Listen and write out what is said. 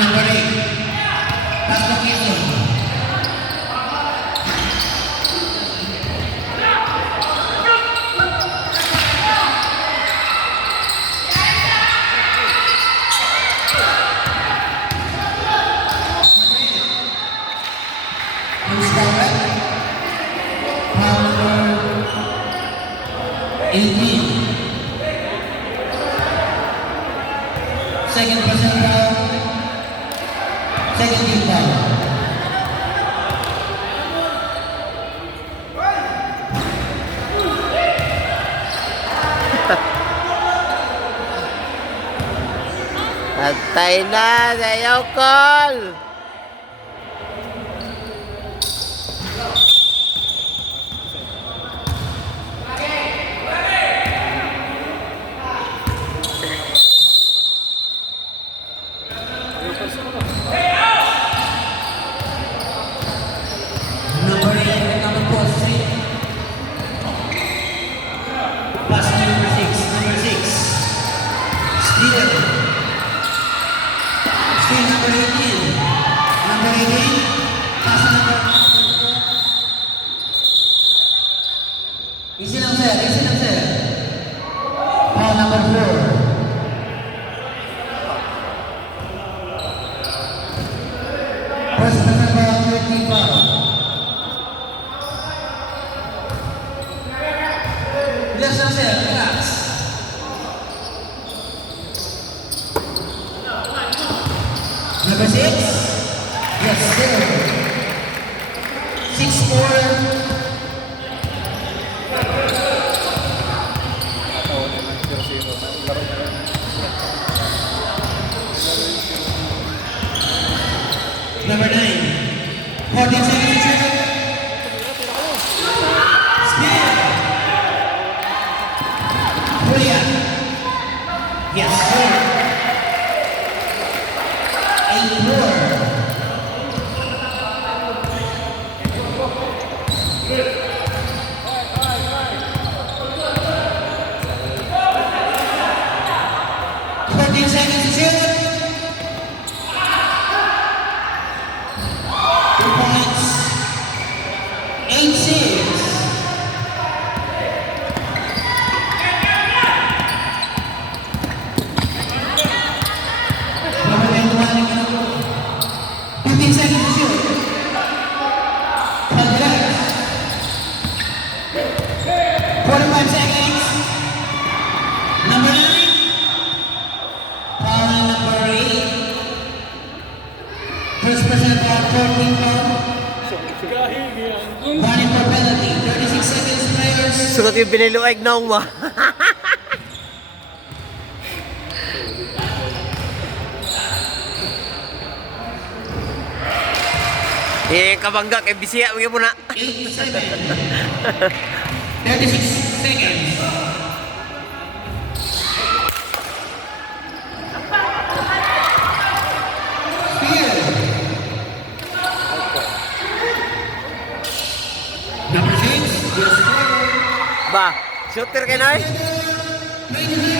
Number 8. Pass location. Who's that? Number 18. Second person foul. Second team foul. Patay na, sayaw call! Number 8, number 4, pass number 6, number 6. Steal. Steal number 18. Number 18, pass number 4. Easy lang sir, easy lang sir. Foul number 4. First number 13 foul. Relax lang sir, relax. Number 6? Yes sir. 6-4. Number 9. 14 seconds to shoot. Spin. Brilliant. Yes, sir. 8-4. Seconds to shoot. 2 points. 8-6. Number 21. 15 seconds to shoot. Congrats. 45 seconds. Number 9. Foul number 8. First person foul, 14 foul. Running for penalty. 36 seconds players. Sukat yung biniluag na mo. Kabangga kay Bisaya mo na. 8-7. 36 seconds. Steal. Number 6. Yes, Ba, shooter ka na eh. 29.